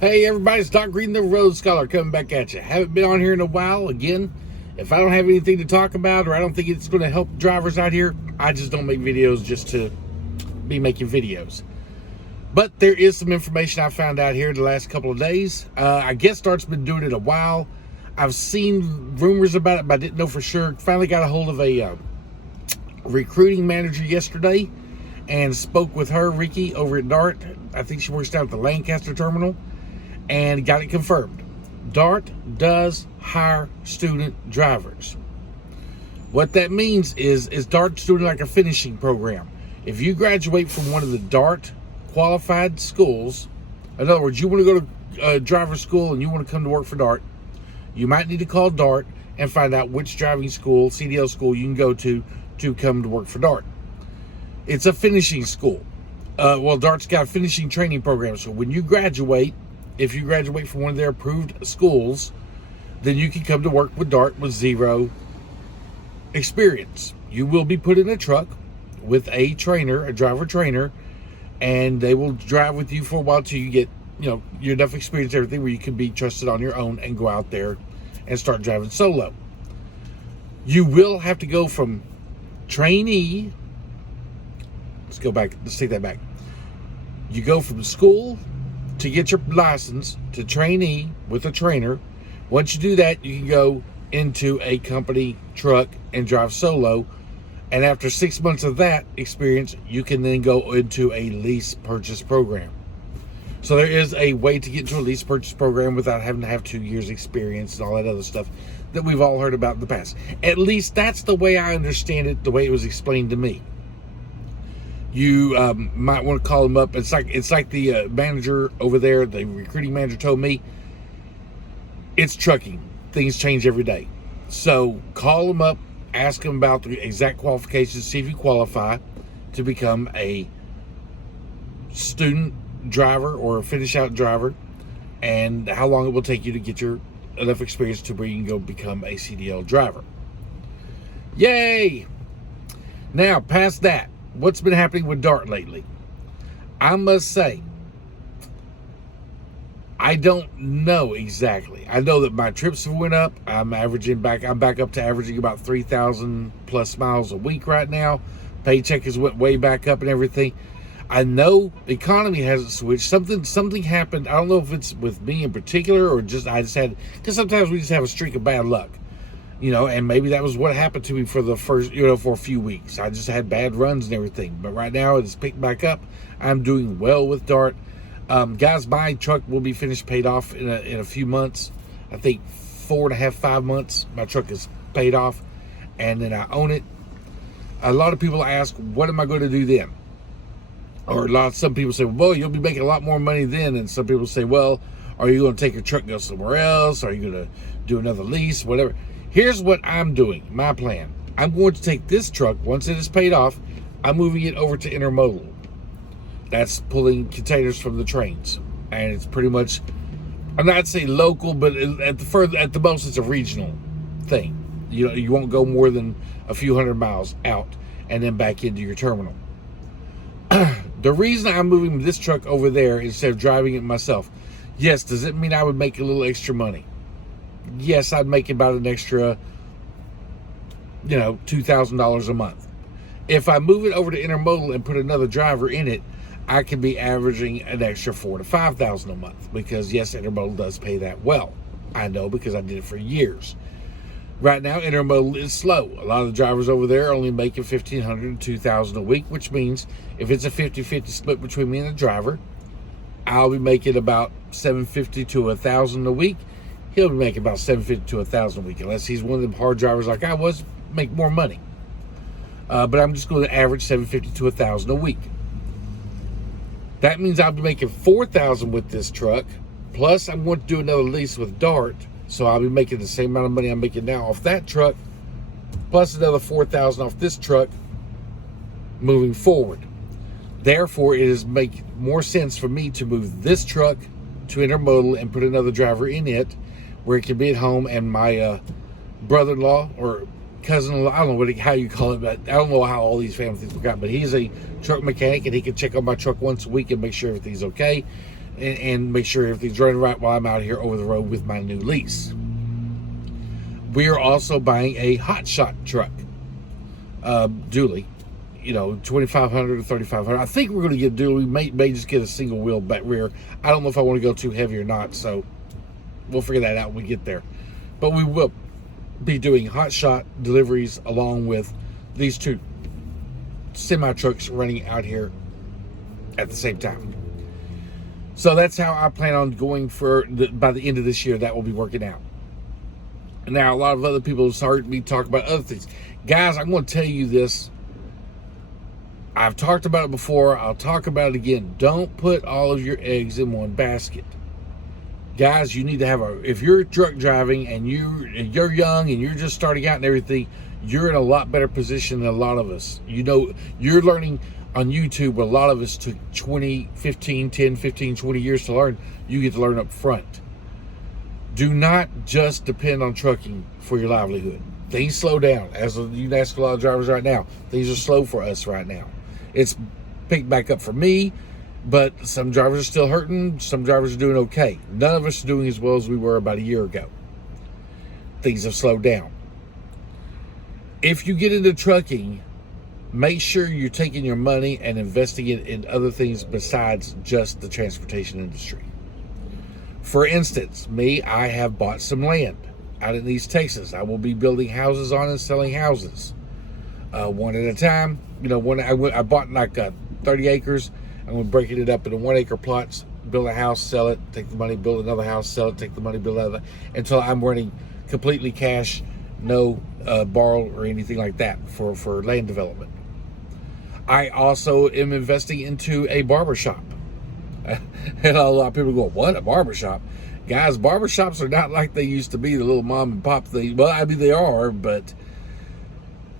Hey everybody, it's Doc Green, the Road Scholar, coming back at you. Haven't been on here in a while. Again, if I don't have anything to talk about or I don't think it's going to help drivers out here, I just don't make videos just to be making videos. But there is some information I found out here the last couple of days. I guess DART's been doing it a while. I've seen rumors about it, but I didn't know for sure. Finally got a hold of a recruiting manager yesterday and spoke with her, Ricky, over at DART. I think she works down at the Lancaster terminal. And got it confirmed. DART does hire student drivers. What that means is DART's doing like a finishing program. If you graduate from one of the DART qualified schools, in other words, you want to go to driver school and you want to come to work for DART, you might need to call DART and find out which driving school, CDL school you can go to come to work for DART. It's a finishing school. DART's got a finishing training program. So when you graduate, if you graduate from one of their approved schools, then you can come to work with DART with zero experience. You will be put in a truck with a trainer, a driver trainer, and they will drive with you for a while till you get, your enough experience, everything where you can be trusted on your own and go out there and start driving solo. You will have to go from trainee. Let's take that back. You go from school to get your license to trainee with a trainer. Once you do that, you can go into a company truck and drive solo. And after 6 months of that experience, you can then go into a lease purchase program. So there is a way to get into a lease purchase program without having to have 2 years experience and all that other stuff that we've all heard about in the past. At least that's the way I understand it, the way it was explained to me. You might want to call them up. It's like the manager over there, the recruiting manager told me, it's trucking. Things change every day. So call them up, ask them about the exact qualifications, see if you qualify to become a student driver or a finish out driver, and how long it will take you to get your enough experience to where you can go become a CDL driver. Yay! Now, past that, what's been happening with DART lately? I must say, I don't know exactly. I know that my trips have went up. I'm back up to averaging about 3,000 plus miles a week right now. Paycheck has went way back up and everything. I know the economy hasn't switched. Something happened. I don't know if it's with me in particular or I just had, because sometimes we just have a streak of bad luck. And maybe that was what happened to me for the first, for a few weeks. I just had bad runs and everything. But right now it's picked back up. I'm doing well with DART. Guys, my truck will be finished, paid off in a few months. I think 4.5, 5 months. My truck is paid off, and then I own it. A lot of people ask, what am I going to do then? Or some people say, well, you'll be making a lot more money then. And some people say, well, are you going to take your truck and go somewhere else? Are you going to do another lease, whatever? Here's what I'm doing, my plan. I'm going to take this truck, once it is paid off, I'm moving it over to intermodal. That's pulling containers from the trains. And it's pretty much, I'm not saying local, but at the most, it's a regional thing. You won't go more than a few hundred miles out and then back into your terminal. The reason I'm moving this truck over there instead of driving it myself, yes, does it mean I would make a little extra money? Yes, I'd make about an extra, $2,000 a month. If I move it over to intermodal and put another driver in it, I could be averaging an extra $4,000 to $5,000 a month, because yes, intermodal does pay that well. I know, because I did it for years. Right now, intermodal is slow. A lot of the drivers over there are only making $1,500 to $2,000 a week, which means if it's a 50-50 split between me and the driver, I'll be making about $750 to $1,000 a week. He'll be making about $750 to $1,000 a week, unless he's one of them hard drivers like I was, make more money. But I'm just going to average $750 to $1,000 a week. That means I'll be making $4,000 with this truck, plus I'm going to do another lease with DART, so I'll be making the same amount of money I'm making now off that truck, plus another $4,000 off this truck moving forward. Therefore, it is make more sense for me to move this truck to intermodal and put another driver in it, where it can be at home, and my brother-in-law or cousin-in-law, I don't know how you call it, but I don't know how all these family things work out, but he's a truck mechanic, and he can check on my truck once a week and make sure everything's okay. and make sure everything's running right while I'm out here over the road with my new lease. We are also buying a hot shot truck, dually, 2,500 to 3,500. I think we're going to get a dually. We may just get a single wheel back rear. I don't know if I want to go too heavy or not, so we'll figure that out when we get there. But we will be doing hot shot deliveries along with these two semi trucks running out here at the same time. So that's how I plan on going by the end of this year. That will be working out. Now, a lot of other people have heard me talk about other things. Guys, I'm going to tell you this. I've talked about it before. I'll talk about it again. Don't put all of your eggs in one basket. Guys, you need to have if you're truck driving and you're young and you're just starting out and everything, you're in a lot better position than a lot of us. You're learning on YouTube, but a lot of us took 10, 15, 20 years to learn. You get to learn up front. Do not just depend on trucking for your livelihood. Things slow down. As you can ask a lot of drivers right now, things are slow for us right now. It's picked back up for me, but some drivers are still hurting. Some drivers are doing okay. None of us are doing as well as we were about a year ago. Things have slowed down. If you get into trucking, make sure you're taking your money and investing it in other things besides just the transportation industry. For instance, I have bought some land out in East Texas. I will be building houses on and selling houses, one at a time. I bought like 30 acres. I'm going to break it up into 1 acre plots, build a house, sell it, take the money, build another house, sell it, take the money, build another, until I'm running completely cash, no borrow or anything like that for land development. I also am investing into a barbershop. And a lot of people go, what, a barbershop? Guys, barbershops are not like they used to be, the little mom and pop thing. Well, I mean, they are, but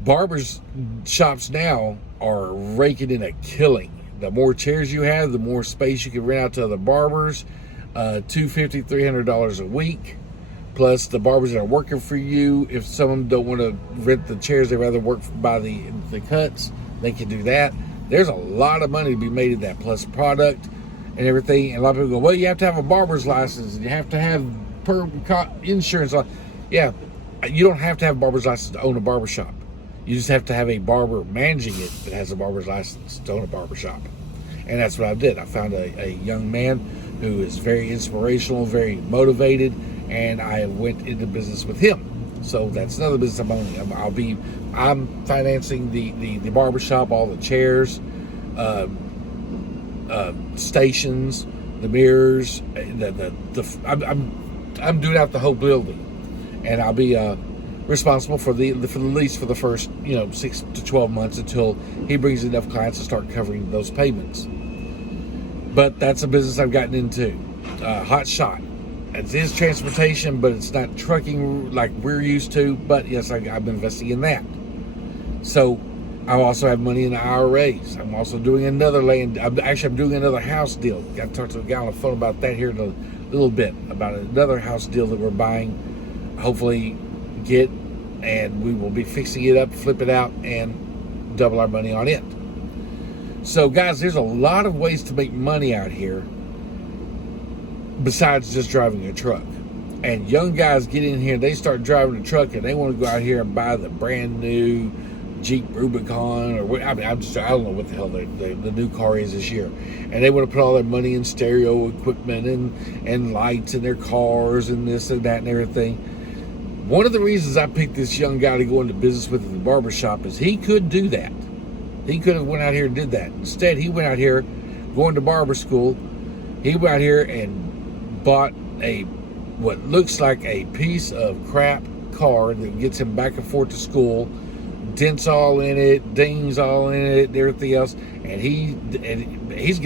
barbers shops now are raking in a killing. The more chairs you have, the more space you can rent out to other barbers. $250, $300 a week. Plus the barbers that are working for you, if some of them don't want to rent the chairs, they rather work by the cuts, they can do that. There's a lot of money to be made in that, plus product and everything. And a lot of people go, well, you have to have a barber's license and you have to have insurance. Yeah, you don't have to have a barber's license to own a barbershop. You just have to have a barber managing it that has a barber's license to own a barbershop. And that's what I did. I found a young man who is very inspirational, very motivated, and I went into business with him. So that's another business I'm owning. I'm financing the barbershop, all the chairs, stations, the mirrors, I'm doing out the whole building, and I'll be responsible for the lease for the first 6 to 12 months until he brings enough clients to start covering those payments. But that's a business I've gotten into. Hot shot. It is transportation, but it's not trucking like we're used to. But yes, I'm investing in that. So I also have money in the IRAs. I'm also doing another land. I'm doing another house deal. Got to talk to a guy on the phone about that here in a little bit, about another house deal that we're buying. Hopefully get, and we will be fixing it up, flip it out, and double our money on it. So guys, there's a lot of ways to make money out here besides just driving a truck. And young guys get in here, they start driving a truck, and they want to go out here and buy the brand new Jeep Rubicon, or I don't know what the hell the new car is this year. And they want to put all their money in stereo equipment and lights in their cars and this and that and everything. One of the reasons I picked this young guy to go into business with at the barbershop is he could do that. He could have went out here and did that. Instead, he went out here, going to barber school. He went out here and bought what looks like a piece of crap car that gets him back and forth to school, dents all in it, dings all in it, and everything else. And he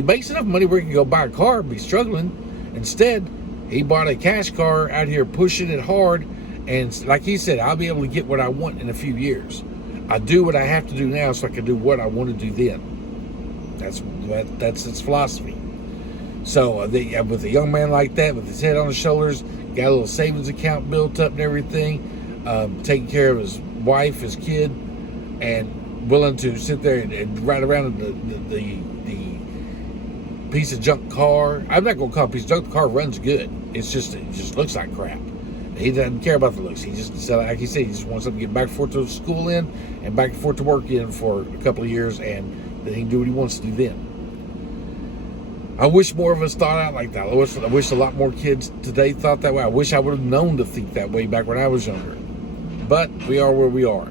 makes enough money where he can go buy a car and be struggling. Instead, he bought a cash car out here, pushing it hard. And like he said, I'll be able to get what I want in a few years. I do what I have to do now so I can do what I want to do then. That's its philosophy. So with a young man like that, with his head on his shoulders, got a little savings account built up and everything, taking care of his wife, his kid, and willing to sit there and ride around the piece of junk car. I'm not gonna call it a piece of junk. The car runs good. It just looks like crap. He doesn't care about the looks. He just, like he said, he just wants something to get back and forth to school in and back and forth to work in for a couple of years, and then he can do what he wants to do then. I wish more of us thought out like that. I wish a lot more kids today thought that way. I wish I would have known to think that way back when I was younger. But we are where we are.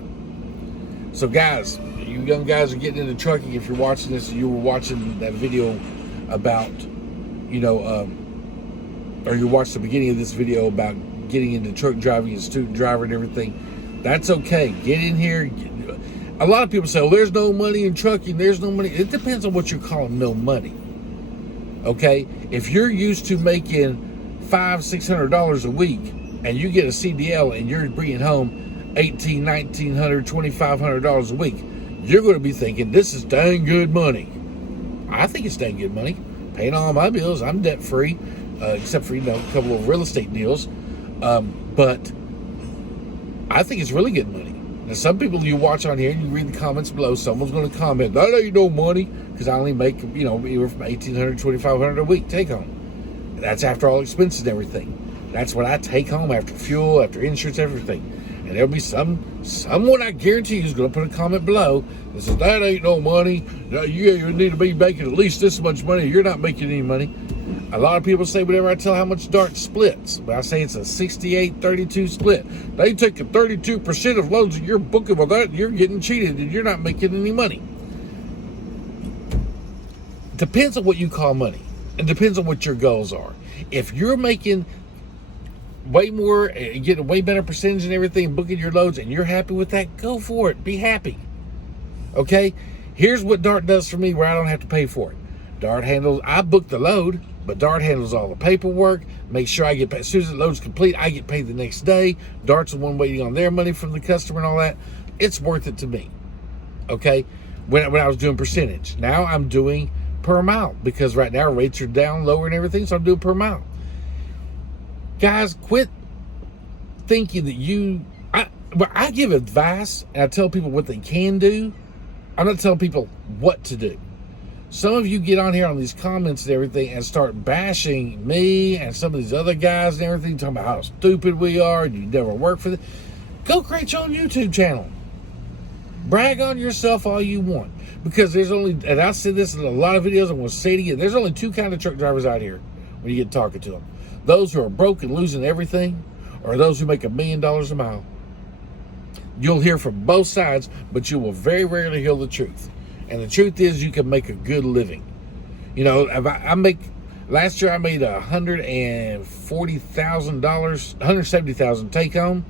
So guys, you young guys are getting into trucking. If you're watching this, you were watching that video about, or you watched the beginning of this video about getting into truck driving and student driver and everything, that's okay. Get in here. A lot of people say, there's no money in trucking. There's no money. It depends on what you're calling no money. Okay? If you're used to making $500-$600 a week and you get a CDL and you're bringing home $1,800, $1,900, $2,500 a week, you're going to be thinking, this is dang good money. I think it's dang good money. Paying all my bills. I'm debt free, except for, a couple of real estate deals. But I think it's really good money. Now, some people you watch on here and you read the comments below, someone's going to comment, that ain't no money, because I only make, anywhere from $1,800 to $2,500 a week take home. That's after all expenses and everything. That's what I take home after fuel, after insurance, everything. And there'll be someone I guarantee you is going to put a comment below that says, that ain't no money. You need to be making at least this much money. You're not making any money. A lot of people say whenever I tell how much Dart splits, but I say it's a 68-32 split. They take a 32% of loads that you're booking. Well, that you're getting cheated and you're not making any money. Depends on what you call money. It depends on what your goals are. If you're making way more, getting a way better percentage and everything, booking your loads, and you're happy with that, go for it. Be happy. Okay? Here's what Dart does for me where I don't have to pay for it. Dart handles, I book the load, but Dart handles all the paperwork, make sure I get paid. As soon as the load's complete, I get paid the next day. Dart's the one waiting on their money from the customer and all that. It's worth it to me. Okay? When I was doing percentage. Now I'm doing per mile, because right now rates are down, lower and everything, so I'm doing per mile. Guys, quit thinking that I give advice and I tell people what they can do. I'm not telling people what to do. Some of you get on here on these comments and everything and start bashing me and some of these other guys and everything, talking about how stupid we are and you never work for them. Go create your own YouTube channel. Brag on yourself all you want. Because there's only, and I said this in a lot of videos, I'm going to say it again, there's only two kind of truck drivers out here when you get talking to them. Those who are broke and losing everything, or those who make $1 million a mile. You'll hear from both sides, but you will very rarely hear the truth. And the truth is, you can make a good living. If I make, last year I made $140,000, $170,000 take home.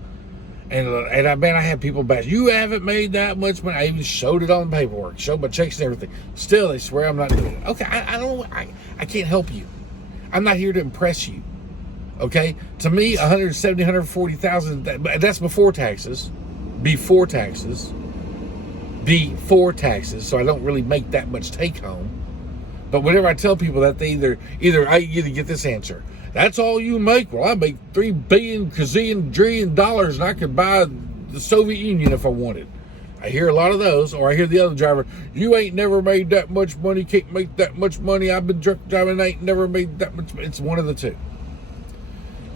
And I had people back, you haven't made that much money. I even showed it on the paperwork, showed my checks and everything. Still, they swear I'm not doing it. Okay, I can't help you. I'm not here to impress you. Okay? To me, $170,000, $140,000, that's before taxes. Before taxes. So I don't really make that much take home. But whenever I tell people that, they I either get this answer. That's all you make? Well, I make $3 billion dollars and I could buy the Soviet Union if I wanted. I hear a lot of those, or I hear the other driver, you ain't never made that much money, can't make that much money. I've been truck driving, I ain't never made that much. It's one of the two.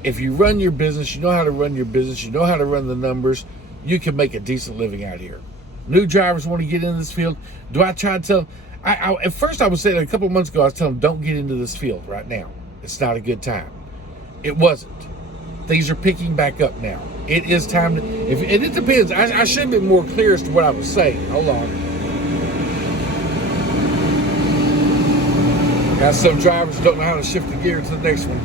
If you run your business, you know how to run your business, you know how to run the numbers, you can make a decent living out here. New drivers want to get in this field. Do I try to tell them? At first I was saying, a couple of months ago, I was telling them, don't get into this field right now. It's not a good time. It wasn't. Things are picking back up now. It is time to, and it depends. I should have been more clear as to what I was saying. Hold on. Got some drivers who don't know how to shift the gear to the next one.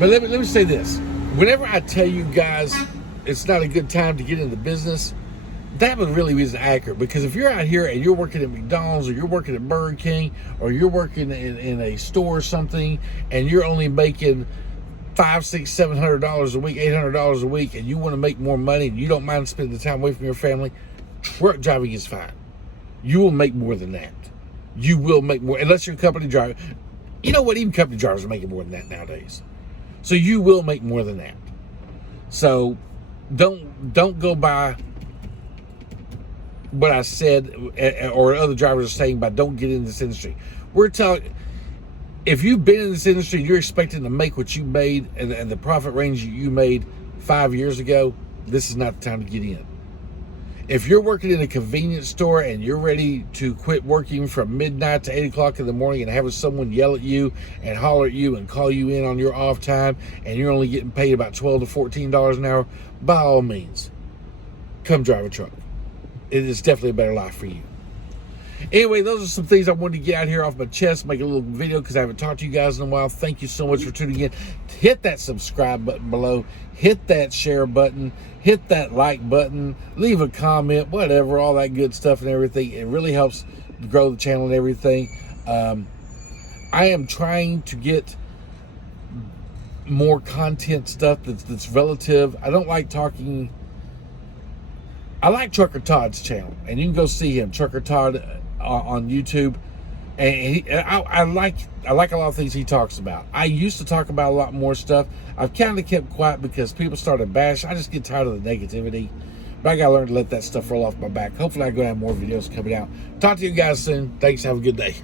But let me say this. Whenever I tell you guys it's not a good time to get into business, that would really be accurate. Because if you're out here and you're working at McDonald's, or you're working at Burger King, or you're working in a store or something, and you're only making $500, $600, $700 a week, $800 a week, and you want to make more money and you don't mind spending the time away from your family, truck driving is fine. You will make more than that. You will make more, unless you're a company driver. You know what? Even company drivers are making more than that nowadays. So you will make more than that. So don't go by what I said or other drivers are saying by don't get in this industry. We're telling, if you've been in this industry and you're expecting to make what you made and the profit range you made 5 years ago, this is not the time to get in. If you're working in a convenience store and you're ready to quit working from midnight to 8 o'clock in the morning and having someone yell at you and holler at you and call you in on your off time and you're only getting paid about $12 to $14 an hour, by all means, come drive a truck. It is definitely a better life for you. Anyway, those are some things I wanted to get out here off my chest, make a little video because I haven't talked to you guys in a while. Thank you so much for tuning in. Hit that subscribe button below. Hit that share button. Hit that like button. Leave a comment, whatever, all that good stuff and everything. It really helps grow the channel and everything. I am trying to get more content stuff that's relative. I don't like talking. I like Trucker Todd's channel, and you can go see him, Trucker Todd, on YouTube. And I like a lot of things he talks about. I used to talk about a lot more stuff. I've kind of kept quiet because people started bashing. I just get tired of the negativity. But I got to learn to let that stuff roll off my back. Hopefully I'm going to have more videos coming out. Talk to you guys soon. Thanks. Have a good day.